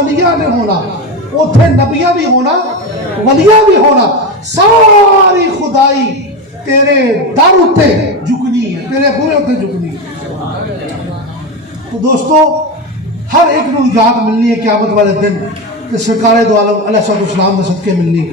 ولیاں نے ہونا، اتھے نبیاں بھی ہونا، ولیاں بھی ہونا، ساری خدائی تیرے در اتے جھکنی ہے، تیرے بوئے اتے جھکنی ہے۔ تو دوستو ہر ایک نو یاد ملنی ہے قیامت والے دن کہ سرکار دو عالم علیہ السلام نے صدقے ملنی۔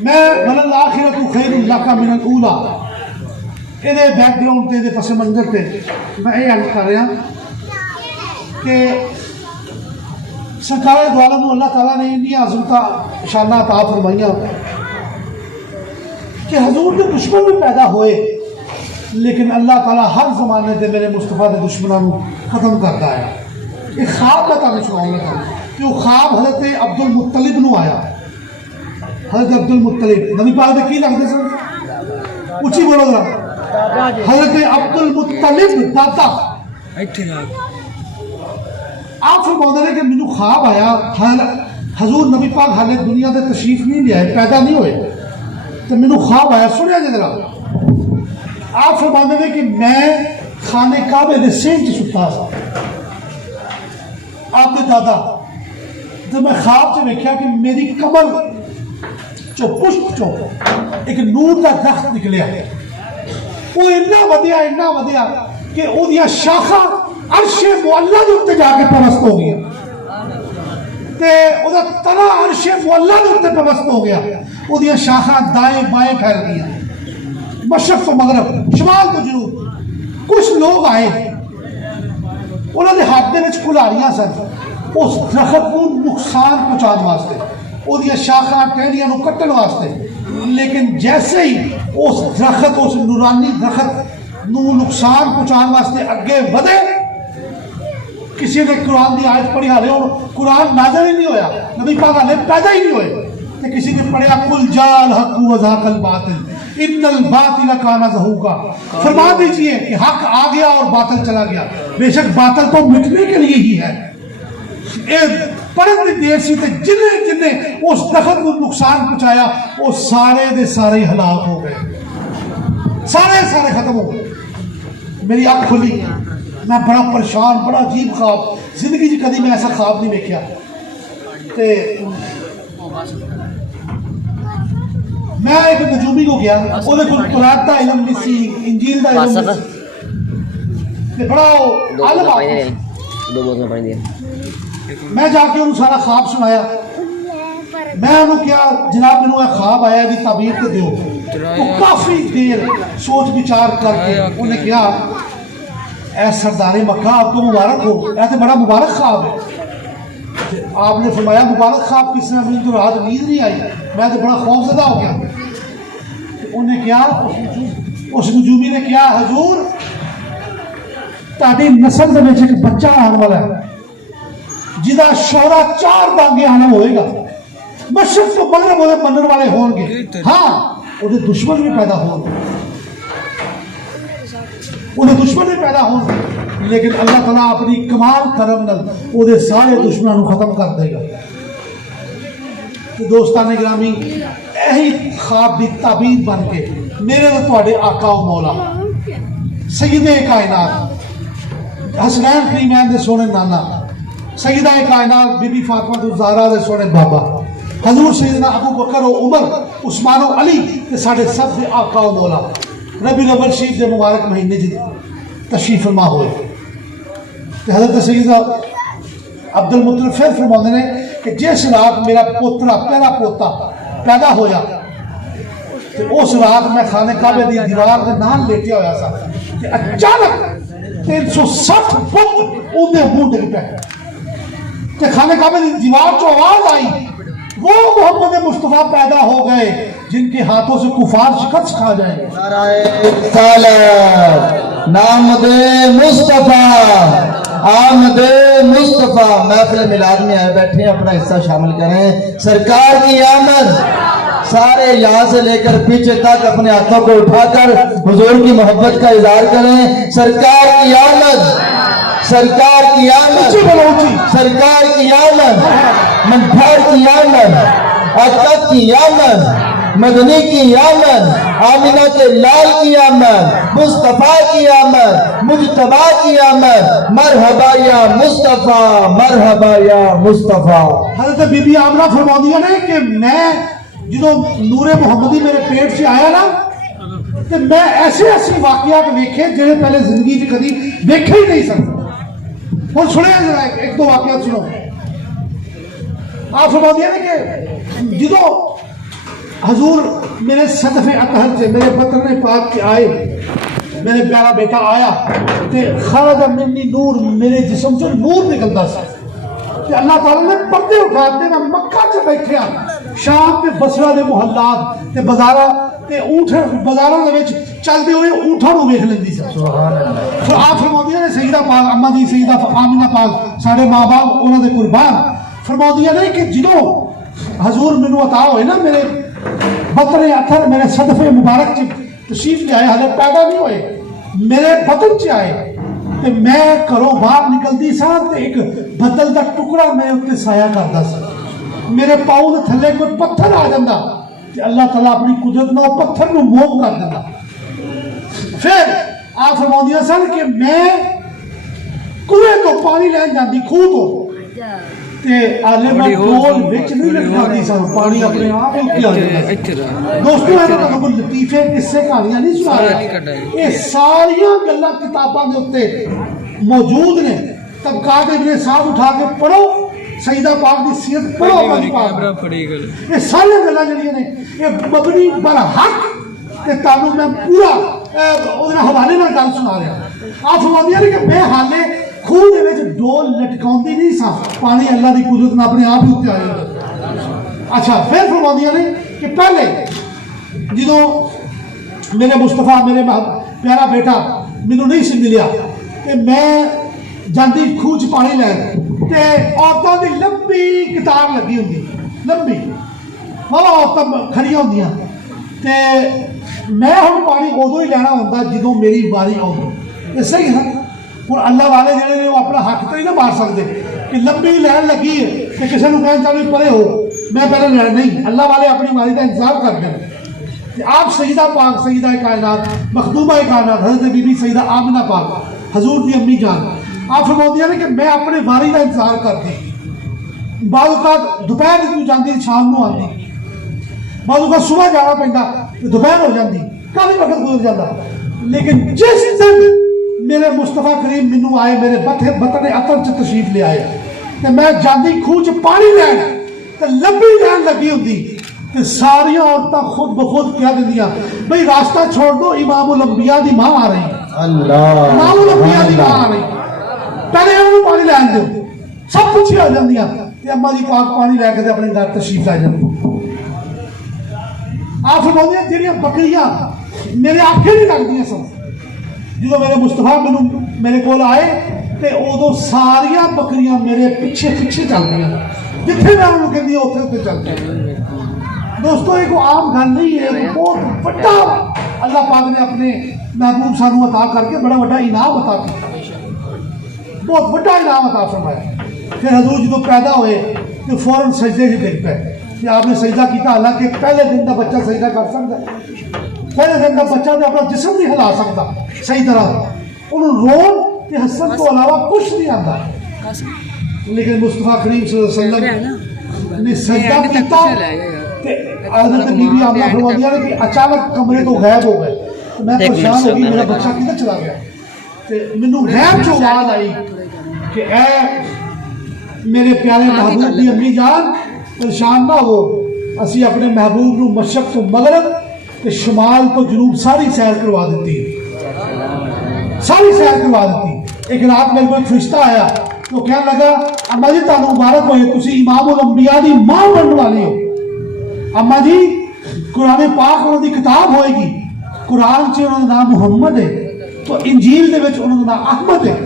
میں وَلَلْآخِرَةُ خَيْرٌ لَكَ مِنَ الْأُولَىٰ یہ بیک گراؤنڈ تے پس منظر تے میں یہ عرض کر رہا کہ سرکار دو عالم اللہ تعالیٰ نے انہی عظمتہ شانہ عطا فرمائیاں کہ حضور کے دشمن بھی پیدا ہوئے، لیکن اللہ تعالیٰ ہر زمانے دے میرے مصطفیٰ دے دشمنوں ختم کرتا ہے۔ ایک خواب میں تعلق سناؤں گا کہ وہ خواب حضرت عبد المطلب نو آیا۔ حضرت عبد المطلب نبی پاک دے کی لگتے سن؟ اچھی بولو ذرا، حضرت عبد المطلب دادا۔ آپ فرماتے ہیں کہ مجھے خواب آیا، حضور نبی پاک حالے دنیا دے تشریف نہیں لیا ہے، پیدا نہیں ہوئے، تو مجھے خواب آیا، سنیا جی ذرا۔ آپ فرماتے ہیں کہ میں خانے کعبے دے سینٹ ستا سا، آپ کے دادا، تو میں خواب سے دیکھا کہ میری کمر جو پشت جو ایک نور کا درخت نکلیا ہے، وہ اتنا ودیا کہ وہ دیا شاخہ عرش معلیٰ دے اتے جا کے پرست ہو گیا، تے وہ دا تنا عرش معلیٰ دے اتے پرست ہو گیا، وہ دیا شاخہ دائیں بائیں پھیل گیا، مشرق و مغرب، شمال و جنوب۔ کچھ لوگ آئے، انہوں نے ہاتھ میں کلاڑیاں سن، اس درخت کو نقصان پہنچان واسطے، وہ دیا شاخہ ٹہنیاں نو کٹن واسطے، لیکن جیسے ہی اس درخت، اس نورانی درخت نو نقصان پہنچان واسطے اگے ودے، کسی نے قرآن دی آیت پڑھی حالے اور قرآن نازل ہی نہیں ہویا، نبی پاک حالے پیدا ہی نہیں ہوئے، تو کسی نے پڑھیا قل جاء الحق وزهق الباطل ان الباطل کان زہوقا، فرما دیجئے کہ حق آ گیا اور باطل چلا گیا، بے شک باطل تو مٹنے کے لیے ہی ہے۔ پڑھنے دیر سی تے جنہیں اس درخت کو نقصان پہنچایا وہ سارے دے سارے ہلاک ہو گئے، سارے ختم ہو گئے۔ میری آنکھ کھلی، میں بڑا پریشان، بڑا عجیب خواب، زندگی جی کدی میں ایسا خواب نہیں دیکھا۔ میں ایک نجومی کو گیا، وہ دیکھو قرآن دا علم نہیں سی، انجیل دا علم نہیں سی، بڑا عالم آدمی۔ میں جا کے انہوں سارا خواب سنایا، میں انہوں کیا جناب انہوں خواب آیا بھی تعبیر کو دیو، وہ کافی دیر سوچ بچار کر کے انہیں کیا اے سردار مکہ آپ کو مبارک ہو، ایسے بڑا مبارک خواب ہے۔ آپ نے فرمایا مبارک خواب کس نے؟ مجھے تو رات نیند نہیں آئی، میں تو بڑا خوف زدہ ہو گیا۔ انہیں کیا اس نجومی نے کیا حضور تاڑی نسل دے میں ایک بچہ آنے والا ہے جدہ شورا 4 دانگے آنا ہوئے گا، مشرق تو مغرب ہوئے منر والے ہون گے، ہاں انہیں دشمن بھی پیدا ہون گے، لیکن اللہ تعالیٰ اپنی کمال کرم نل وہ سارے دشمنوں ختم کر دے گا۔ تو دوستان گرامی یہی خواب دی تعبیر بن کے میرے تو تواڈے آقا و مولا سید کائنات حسنین کریمین دے سونے نانا، سیدہ کائنات بی بی فاطمہ الزہرا دے سونے بابا، حضور سیدنا ابو بکر و عمر عثمان و علی تے ساڈے سب دے آقا و مولا ربیع الاول شریف دے مبارک مہینے جی تشریف فرما ہوئے۔ حضرت سیدہ عبد المطلب پھر فرماتے ہیں کہ جس رات میرا پوترا پہلا پوتا پیدا ہویا تو اس رات میں خانے کعبے دی دیوار دے نال لیٹیا ہویا سا کہ اچانک 360 فٹ اندے منہ ڈگ پے کہ خانے کعبے دی دیوار چو آواز آئی، وہ محمد مصطفیٰ پیدا ہو گئے جن کے ہاتھوں سے کفار شکست کھا جائیں گے۔ نعرہ رسالت، نامد مصطفیٰ، آمد مصطفیٰ۔ محفل میلاد میں آئے بیٹھے اپنا حصہ شامل کریں۔ سرکار کی آمد، سارے یہاں سے لے کر پیچھے تک اپنے ہاتھوں کو اٹھا کر حضور کی محبت کا اظہار کریں۔ سرکار کی آمد، سرکار کی آمد، سرکار کی آمد، منبھر کی آمد، آقا کی آمد۔ مدنی کی آمد، آمینہ کے لال کی آمد، مصطفیٰ کی آمد، مجتبیٰ کی آمد، مرحبا یا مصطفیٰ، مرحبا یا مصطفیٰ۔ حضرت بی بی آمنہ فرماندیاں نے کہ میں جدو نور محمدی میرے پیٹ سے آیا نا تو میں ایسے واقعات ویکھے جنہیں پہلے زندگی سے کبھی ویکھے ہی نہیں سکتا۔ اور سنے ذرا ایک دو واقعات سنو۔ آپ فرماندیاں نے کہ جدو حضور میرے صدف اطہر سے میرے بطن پاک کے آئے، میرے پیارا بیٹا آیا تے خرج منی نور، میرے جسم سے نور نکلتا سا کہ اللہ تعالیٰ نے پردے اٹھاتے میں مکہ سے بیٹھے شام کے بصرہ دے محلات تے بازاراں تے اونٹ بازاراں دے وچ چلدے ہوئے اونٹاں نوں ویکھ لیندی سی۔ پھر آپ فرماندیاں نے سیدہ پاک اما جی سیدہ آمنہ پاک سارے ماں باپ انہاں دے قربان فرماندیاں نے کہ جدوں حضور مینوں عطا ہوئے نا میرے بطن اطہر میرے صدف مبارک چ تشریف لے آئے، حضرت پیدا نہیں ہوئے میرے بطن چ آئے تے میں گھروں باہر نکلدی سا تے ایک بدل دا ٹکڑا میرے اوتے سایہ کردا سی، میرے پاؤں دے تھلے کوئی پتھر آ جاندا تے اللہ تعالیٰ اپنی قدرت نال پتھر نوں موم کر دیندا۔ پھر آپ فرماندیاں سن کہ میں کنویں تو پانی لین جاندی کھوہ تو تے آلے میں ڈول وچ نہیں لٹکاندی سن، پانی اپنے آپ اوتے آ جاندا۔ دوستو میں تانوں کوئی لطیفے قصے کہانیاں نہیں سنا رہا، یہ ساریاں گلاں کتاباں دے اوتے موجود نے۔ طبقات ابن صاحب اٹھا کے پڑھو، سیدہ پاک دی سیرت پڑھو، اپنی پاک یہ ساری گلاں جڑیاں نے یہ مبنی بر حق تے تانوں میں پورا اودے حوالے نال گل سنا رہا۔ آپ فرماندیاں نے کہ میں حالے خوہ دے وچ ڈول لٹکاؤندی نہیں سا، پانی اللہ دی قدرت نال اپنے آپ ہی اوتے آ جاندا۔ اچھا پھر فرماندیاں نے کہ پہلے جدوں میرے مصطفیٰ میرے پیارا بیٹا مینوں نہیں سی ملیا تے میں جاندی خوہ چ پانی لین تے عورتاں دی لمبی کتار لگی ہوندی، لمبی واہ عورتاں کھڑیاں ہوندیاں تے میں ہن پانی ادو ہی لینا ہوندا جدوں میری باری آؤندی۔ یہ صحیح ہے، ہن اللہ والے جڑے نے وہ اپنا حق تو نہیں نہ مار سکتے کہ لمبی لین لگی ہے کہ کسی نوں کہیں چلو پرے ہو میں پہلے لین نہیں، اللہ والے اپنی باری کا انتظار کرتے ہیں۔ آپ سیدہ پاک سیدہ کائنات مخدومہ کائنات حضرت بی بی سیدہ آمنہ پاک حضور دی امی جان آپ فرماندیاں نے کہ میں اپنے باری کا انتظار کرتی، بعض اوقات دوپہر کو جاندی شام نو آندی، بعض اوقات صبح جانا پیندا دوپہر ہو جاندی، کافی وقت گزر جاتا۔ لیکن جس دن میرے مصطفیٰ کریم مینوں آئے میرے بطن اطہر چ تشریف لے آئے تے میں جاندی خوہ چ پانی لین تے لمبی لین لگی ہوندی تے ساریاں عورتاں خود بخود کہہ دیندیاں بھئی راستہ چھوڑ دو امام الانبیاء دی ماں آ رہی، اللہ امام الانبیاء دی ماں آ رہی، پہلے انہوں پانی لین دو، سب کچھ آ جاندیاں تے اما جی پاک پانی لے کے اپنے گھر تشریف لے جاندی۔ آپ فرماندیاں جہاں بکریاں میرے آنکھیں نہیں لگدیاں سن، جدو میرے مصطفیٰ میرے کول آئے تے ادو ساریاں بکریاں میرے پیچھے پیچھے چل رہی ہیں، جتنے میں انہوں کہندی اوتھے اوتھے چلتے ہیں۔ دوستو ایک عام گل نہیں ہے، ایک بہت بڑا اللہ پاک نے اپنے محبوب سانو عطا کر کے بڑا بڑا انعام عطا کیا، بہت بڑا انعام عطا فرمایا۔ پھر حضور جدو پیدا ہوئے تو فوراً سجدے سے ڈگ پے کہ آپ نے سجدہ کیتا، حالانکہ پہلے دن کا بچہ سجدہ کر سکتا ہے، پہلے دن کا بچہ تو اپنا جسم نہیں ہلا سکتا صحیح طرح، انہوں رون تے حسن کو علاوہ کچھ نہیں آتا، لیکن مصطفیٰ کریم صلی اللہ علیہ وسلم نے سجدہ کیتا تے حضرت بی بی آمنہ فرماندیاں نے کہ اچانک کمرے تو غائب ہو گئے، میں پریشان ہو گئی میرا بچہ کدھر چلا گیا، تے مینوں غیب چوں آواز آئی کہ اے میرے پیارے محبوب دی امی جان پریشان نہ ہو، اسی اپنے محبوب نو مشرق تو مغرب تے شمال تو جنوب ساری سیر کروا دیتی، ساری سیر کروا دیتی۔ ایک رات میرے کوئی فرشتہ آیا تو کہنے لگا اما جی تانوں مبارک ہوئے، تسی امام الانبیاء دی ماں بننے والے ہو، اما جی قرآن پاک انہوں دی کتاب ہوئے گی، قرآن سے انہوں دا نام محمد ہے تو انجیل دے وچ انہوں دا نام احمد ہے،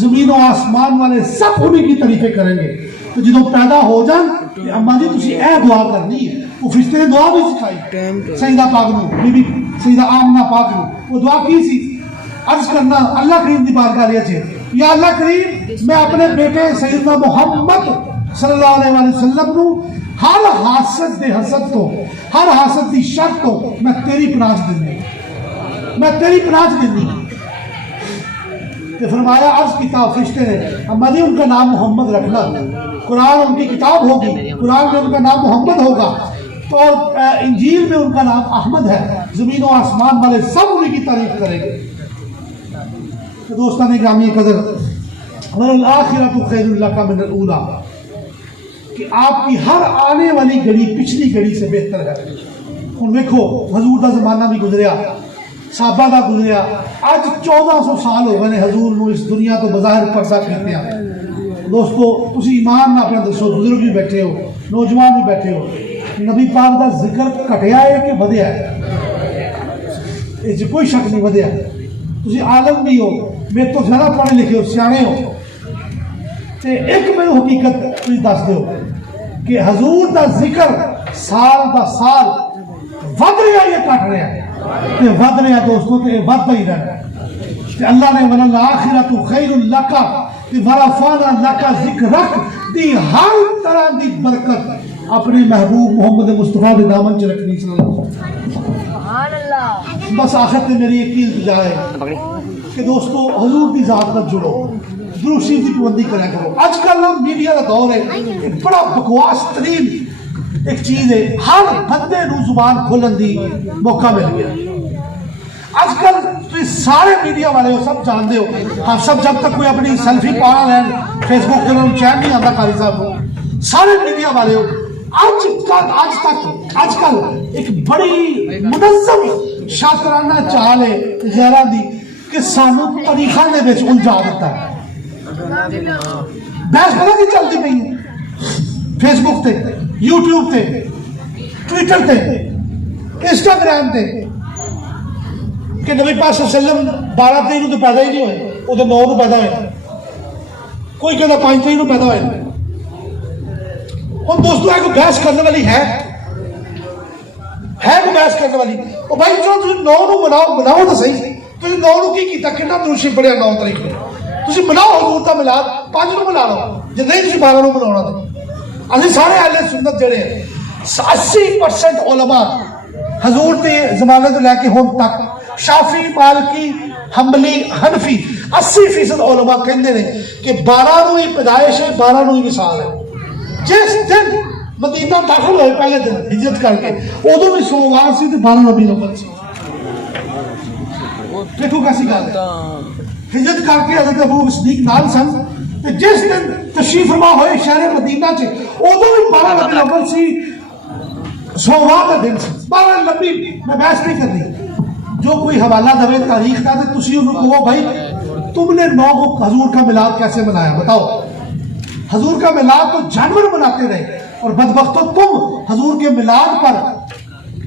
زمین و آسمان والے سب انہیں کی تعریفیں کریں گے، تو جدو پیدا ہو جان اما جی تسی اے دعا کرنی ہے، وہ فرشتے نے دعا بھی سکھائی سیدہ پاک نو بی بی سیدہ آمنہ پاک نو، وہ دعا کی سی عرض کرنا اللہ کریم دی بارگاہ لیا چھے، یا اللہ کریم میں اپنے بیٹے سیدنا محمد صلی اللہ علیہ وسلم نو ہر حاسد دے حسد تو، ہر حاسد دی شر تو میں تیری پناہ دینی، میں تیری پناہ دینی۔ کہ فرمایا عرض کتاب فرشتے نے امدی ان کا نام محمد رکھنا، قرآن ان کی کتاب ہوگی، قرآن میں ان کا نام محمد ہوگا، تو انجیل میں ان کا نام احمد ہے، زمین و آسمان والے سب انہیں کی تعریف کریں گے۔ تو دوستان گرامی قدر، وَالْآخِرَةُ خَيْرٌ لَكَ مِنَ الْأُولَىٰ، کہ آپ کی ہر آنے والی گھڑی پچھلی گھڑی سے بہتر ہے۔ ہن دیکھو حضور دا زمانہ بھی گزریا، صحابہ دا گزریا، اج 1400 سال ہو گئے حضور نو اس دنیا تو بظاہر پردہ کیتے ہیں۔ دوستو تسی ایمان نہ اپنا دسو، بزرگ بھی بیٹھے ہو، نوجوان بھی بیٹھے ہو، نبی پاک دا ذکر کٹیا ہے کہ ودیا ہے؟ اس کوئی شک نہیں ودیا ہے۔ تسی عالم بھی ہو، میرے تو زیادہ پڑھے لکھے ہو، سیانے ہو، تے ایک میں حقیقت تسی دس دیو کہ حضور دا ذکر سال دا سال ود رہا یا کٹ رہا ہے؟ تے ود رہا دوستو، تے ود ہی رہا ہے۔ اللہ نے وَالْآخِرَةُ خَيْرٌ لَكَ کہ وَرَفَعْنَا لَكَ ذِكْرَكَ دی ہر طرح دی برکت اپنے محبوب محمد مصطفیٰ کے دامن چ رکھنی صلی اللہ علیہ وسلم۔ بس آخر تے میری ایک التجا ہے کہ دوستو حضور کی ذات نہ جڑو، درود شریف کی پابندی کرا کرو۔ آج کل نا میڈیا کا دور ہے، ایک بڑا بکواس ترین ایک چیز ہے، ہر بندے نو زبان کھولن دی موقع مل گیا۔ آج کل تو سارے میڈیا والے ہو، سب جانتے ہو، ہم سب جب تک کوئی اپنی سیلفی پانا لین فیس بک کے چین نہیں آتا قاری صاحب کو، سارے میڈیا والے ہو آج کل ایک بڑی منظم شاطرانہ چال ہے غیرہ دی کہ سانو طریقہ نے بیچ الجھا دیتا ہے۔ بحث پتہ کی چلتی پئی ہے فیس بک تے، یوٹیوب تے، ٹویٹر تے، انسٹاگرام تے، کہ نبی پاک صلی اللہ علیہ وسلم 12 تاریخ تو پیدا ہی نہیں ہوئے، وہ تو 9 کو پیدا ہوئے، کوئی کہتا 5 تاریخ کو پیدا ہوئے۔ اور دوستو ہے کوئی بحث کرنے والی ہے کوئی بحث کرنے والی؟ اور بھائی جو تم 9 کو مناؤ تو صحیح، تم 9 کو کی کیتا کتنا درود شریف پڑھیا 9 تاریخ کو؟ تم مناؤ حضور دا میلاد، 5 کو منا لو، جے نہیں تم 12 کو مناؤنا تو اسی سارے اہل سنت جڑے ہیں 80% علماء حضور کے زمانے تو لے کے ہن تک، شافی، مالکی، حنبلی، حنفی، 80% علماء کہندے نے کہ 12 نو ہی پیدائش ہے، 12 نو ہی وصال ہے۔ جس دن مدینہ داخل ہوئے پہلے دن ہجرت کر کے، ادو بھی سوموار سی تے 12 ربیع الاول سی۔ دیکھو کیسی گل ہے، ہجرت کر کے حضرت ابو صدیق نال سن، تے جس دن تشریف فرما ہوئے شہر مدینہ چ، ادو بھی 12 ربیع الاول سی، سوموار کا دن سی۔ 12 لمبی میں بحث نہیں کرنی، جو کوئی حوالہ دے تاریخ کا تے تسی انہوں کہو بھائی تم نے 9 کو حضور کا میلاد کیسے منایا بتاؤ؟ حضور کا میلاد تو جانور مناتے رہے، اور بدبختو تم حضور کے میلاد پر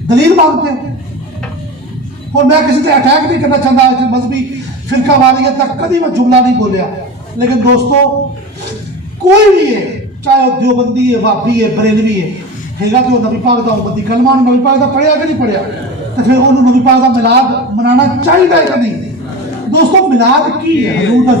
دلیل مانگتے ہیں۔ اور میں کسی سے اٹیک نہیں کرنا چاہتا، مذہبی فرقہ واریت تک کبھی میں جملہ نہیں بولیا، لیکن دوستو کوئی بھی ہے، چاہے دیوبندی ہے، وہابی ہے، بریلوی ہے، ہیگا جو نبی پاک دا امتی کلمہ نبی پاک دا پڑھیا کہ نہیں پڑھیا، تو پھر انہوں نبی پاک دا میلاد منانا چاہیے کہ نہیں؟ دوستو میلاد کی ہے حضور دا